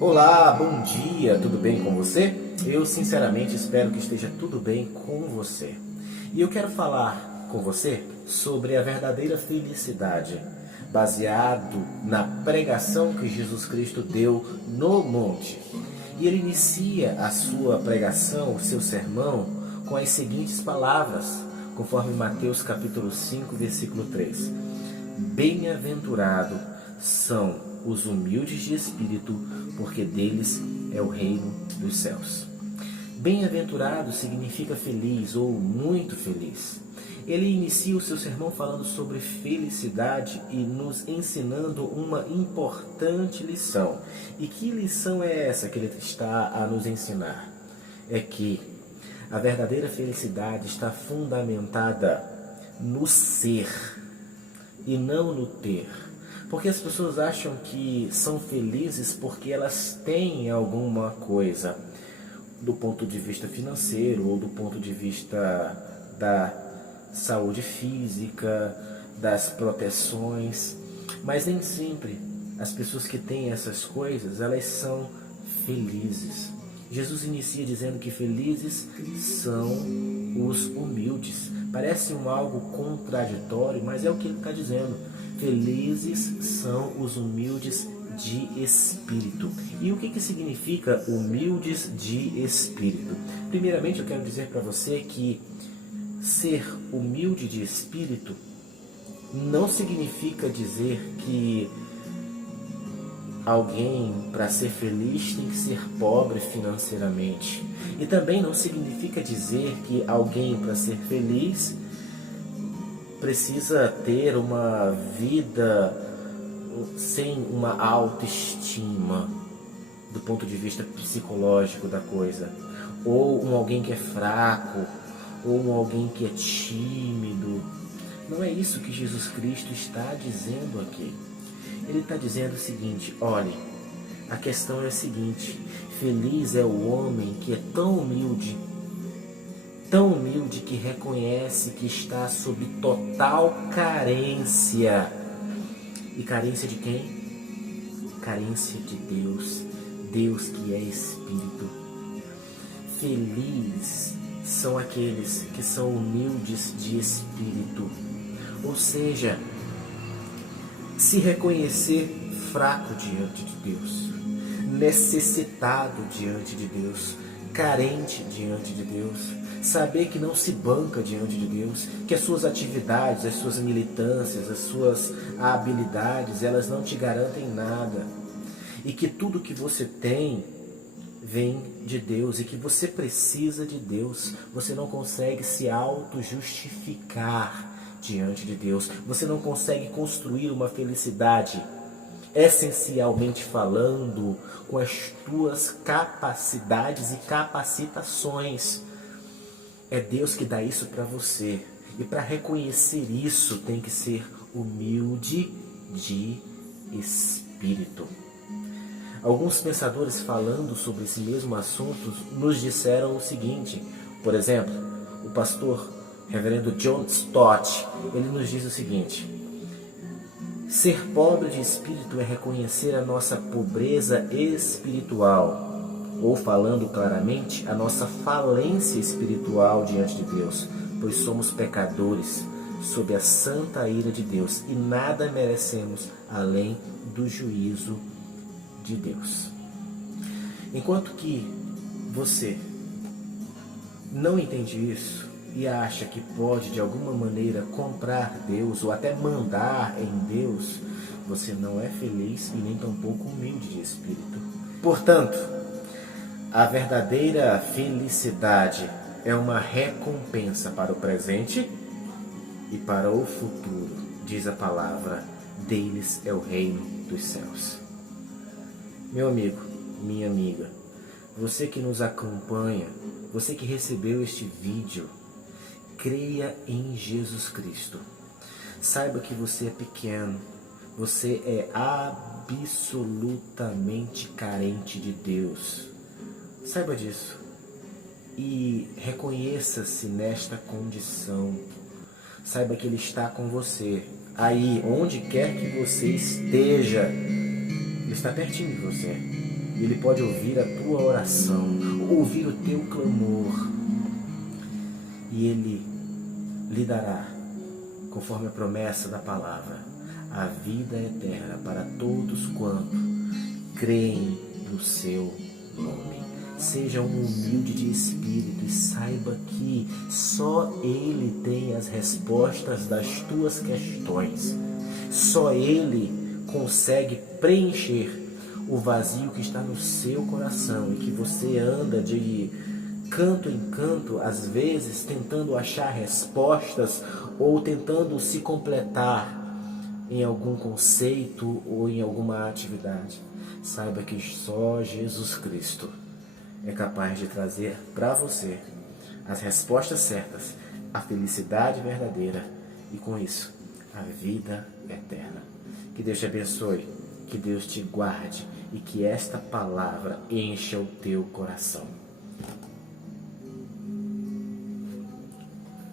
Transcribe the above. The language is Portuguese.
Olá, bom dia, tudo bem com você? Eu sinceramente espero que esteja tudo bem com você. E eu quero falar com você sobre a verdadeira felicidade, baseado na pregação que Jesus Cristo deu no monte. E ele inicia a sua pregação, o seu sermão, com as seguintes palavras, conforme Mateus capítulo 5, versículo 3. Bem-aventurado são os humildes de espírito, porque deles é o reino dos céus. Bem-aventurado significa feliz ou muito feliz. Ele inicia o seu sermão falando sobre felicidade e nos ensinando uma importante lição. E que lição é essa que ele está a nos ensinar? É que a verdadeira felicidade está fundamentada no ser e não no ter. Porque as pessoas acham que são felizes porque elas têm alguma coisa, do ponto de vista financeiro ou do ponto de vista da saúde física, das proteções, mas nem sempre as pessoas que têm essas coisas, elas são felizes. Jesus inicia dizendo que felizes são os humildes. Parece algo contraditório, mas é o que ele está dizendo. Felizes são os humildes de espírito. E o que significa humildes de espírito? Primeiramente, eu quero dizer para você que ser humilde de espírito não significa dizer que alguém, para ser feliz, tem que ser pobre financeiramente. E também não significa dizer que alguém, para ser feliz, precisa ter uma vida sem uma autoestima, do ponto de vista psicológico da coisa. Ou alguém que é fraco, ou alguém que é tímido. Não é isso que Jesus Cristo está dizendo aqui. Ele está dizendo o seguinte: olhe, a questão é a seguinte: feliz é o homem que é tão humilde que reconhece que está sob total carência. E carência de quem? Carência de Deus. Deus que é Espírito. Felizes são aqueles que são humildes de espírito. Ou seja, se reconhecer fraco diante de Deus, necessitado diante de Deus, carente diante de Deus, saber que não se banca diante de Deus, que as suas atividades, as suas militâncias, as suas habilidades, elas não te garantem nada, e que tudo que você tem vem de Deus e que você precisa de Deus. Você não consegue se auto-justificar diante de Deus. Você não consegue construir uma felicidade, essencialmente falando, com as tuas capacidades e capacitações. É Deus que dá isso para você. E para reconhecer isso, tem que ser humilde de espírito. Alguns pensadores, falando sobre esse mesmo assunto, nos disseram o seguinte. Por exemplo, o pastor reverendo John Stott, ele nos diz o seguinte: ser pobre de espírito é reconhecer a nossa pobreza espiritual, ou, falando claramente, a nossa falência espiritual diante de Deus, pois somos pecadores sob a santa ira de Deus e nada merecemos além do juízo de Deus. Enquanto que você não entende isso e acha que pode de alguma maneira comprar Deus ou até mandar em Deus, você não é feliz e nem tampouco humilde de espírito. Portanto, a verdadeira felicidade é uma recompensa para o presente e para o futuro. Diz a palavra: deles é o reino dos céus. Meu amigo, minha amiga, você que nos acompanha, você que recebeu este vídeo, creia em Jesus Cristo. Saiba que você é pequeno, você é absolutamente carente de Deus. Saiba disso e reconheça-se nesta condição. Saiba que Ele está com você, aí, onde quer que você esteja. Ele está pertinho de você. Ele pode ouvir a tua oração, ouvir o teu clamor. E Ele lhe dará, conforme a promessa da palavra, a vida eterna para todos quanto creem no seu nome. Seja um humilde de espírito e saiba que só Ele tem as respostas das tuas questões. Só Ele consegue preencher o vazio que está no seu coração e que você anda de canto em canto, às vezes tentando achar respostas ou tentando se completar em algum conceito ou em alguma atividade. Saiba que só Jesus Cristo é capaz de trazer para você as respostas certas, a felicidade verdadeira e, com isso, a vida eterna. Que Deus te abençoe, que Deus te guarde e que esta palavra encha o teu coração.